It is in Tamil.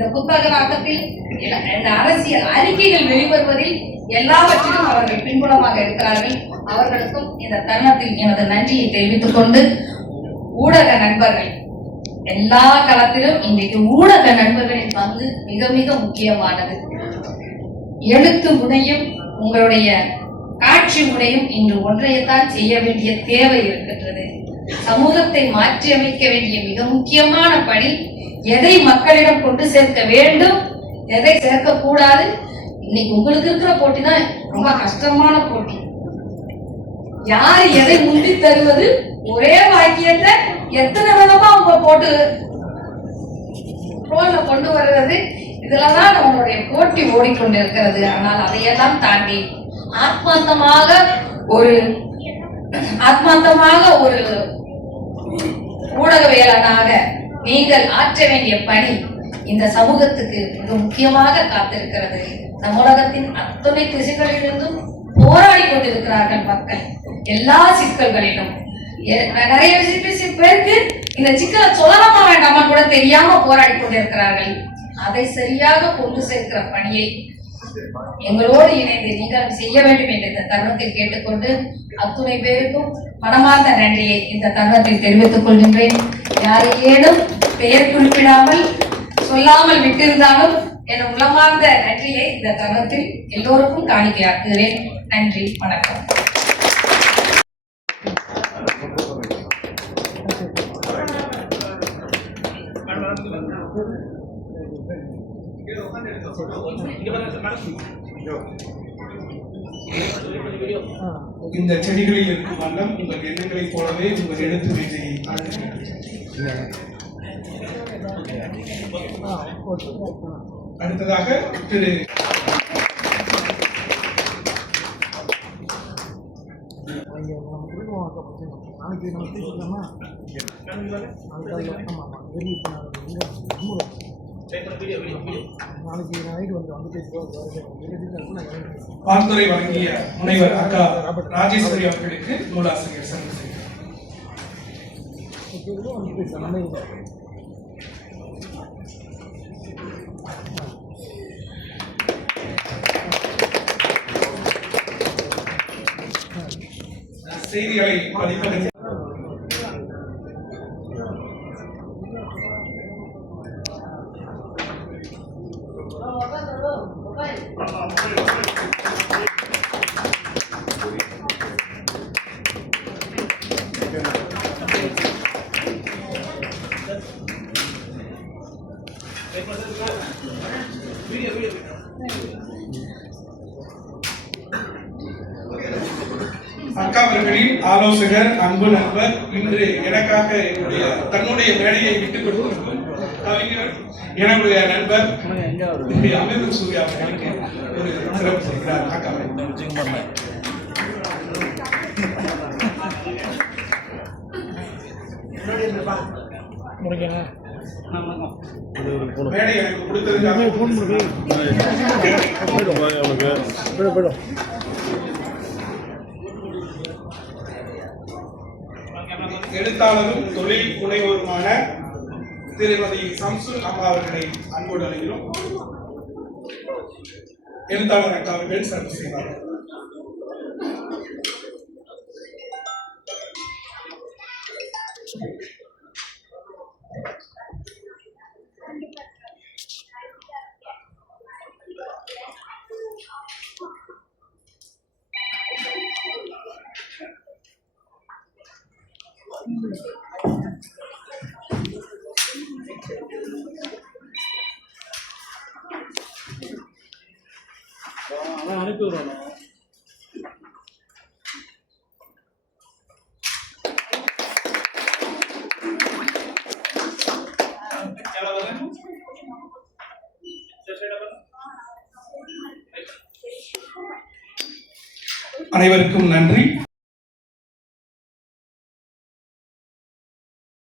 இந்த புத்தகத்தில் இந்த அரசியல் அறிக்கைகள் வெளிவருவதில் எல்லாவற்றிலும் அவர்கள் பின்புலமாக இருக்கிறார்கள். அவர்களுக்கும் இந்த தருணத்தில் எனது நன்றியை தெரிவித்துக் கொண்டு, ஊடக நண்பர்கள் எல்லா களத்திலும் இன்றைக்கு ஊடக நண்பர்களின் பங்கு மிக மிக முக்கியமானது. எழுத்து முனையும் உங்களுடைய காட்சி முனையும் இன்று ஒன்றையத்தான் செய்ய வேண்டிய தேவை இருக்கின்றது. சமூகத்தை மாற்றி அமைக்க வேண்டிய மிக முக்கியமான பணி, எதை மக்களிடம் கொண்டு சேர்க்க வேண்டும், எதை சேர்க்க கூடாது. இன்னைக்கு உங்களுக்கு இருக்கிற போட்டி தான் ரொம்ப கஷ்டமான போட்டி. யார் எதை முந்தி தருவது, ஒரே வாக்கியத்தை எத்தனை விதமா அவங்க போட்டு ரோல்ல கொண்டு வருவது, இதுலதான் நம்மளுடைய போட்டி ஓடிக்கொண்டிருக்கிறது. ஆனால் அதையெல்லாம் தாண்டி ஆத்மார்த்தமாக ஒரு ஊடகவியலாளராக நீங்கள் ஆற்ற வேண்டிய பணி இந்த சமூகத்துக்கு மிக முக்கியமாக காத்திருக்கிறது. தமிழகத்தின் அத்தனை திசைகளிலிருந்தும் போராடி கொண்டிருக்கிறார்கள் மக்கள், எல்லா சிக்கல்களிலும். நிறைய பேருக்கு இந்த சிக்கலை சொல்லலாமா வேண்டாமா கூட தெரியாம போராடி கொண்டிருக்கிறார்கள். அதை சரியாக கொண்டு சேர்க்கிற பணியை எங்களோடு இணைந்து நீங்கள் செய்ய வேண்டும் என்று இந்த தருணத்தில் கேட்டுக்கொண்டு, அத்துணை பேருக்கும் மனமார்ந்த நன்றியை இந்த தருணத்தில் தெரிவித்துக் கொள்கின்றேன். யாரையேனும் பெயர் குறிப்பிடாமல் சொல்லாமல் விட்டிருந்தாலும் என் உளமார்ந்த நன்றியை இந்த தருணத்தில் எல்லோருக்கும் காணிக்கையாக்குகிறேன். நன்றி, வணக்கம். இந்த செடிகளில் இருக்கும் வண்ணம் உங்கள் எண்ணங்களைப் போலவே உங்கள் எழுத்து மேஜையை அடுத்ததாக திரு பால்துறை வழங்கிய முனைவர் அக்கா ராஜேஸ்வரி அவர்களுக்கு நூலாசிரியர் சங்கம் செய்திகளை பதிப்பதற்கு அக்கா அவர்களின் ஆலோசகர், அன்பு நண்பர், இன்று எனக்காக தன்னுடைய மேடையை விட்டுக் கொடுத்திருக்கும் கவிஞர், என்னுடைய நண்பர் அமிர்த சூர்யா அவர்களுக்கு ஒரு சிறப்பு செய்கிறார். அக்கா மேடை எனக்கு கொடுத்ததுக்காக எழுத்தாளரும் தொழில் முனைவோருமான திருமதி சம்சுல் அம்மா அவர்களை அன்போடு அழைக்கிறோம். எழுத்தாளர் அக்கா அவர்கள் சிறப்பு செய்வார்கள். அனுப்பி விடுறோம். அனைவருக்கும் நன்றி.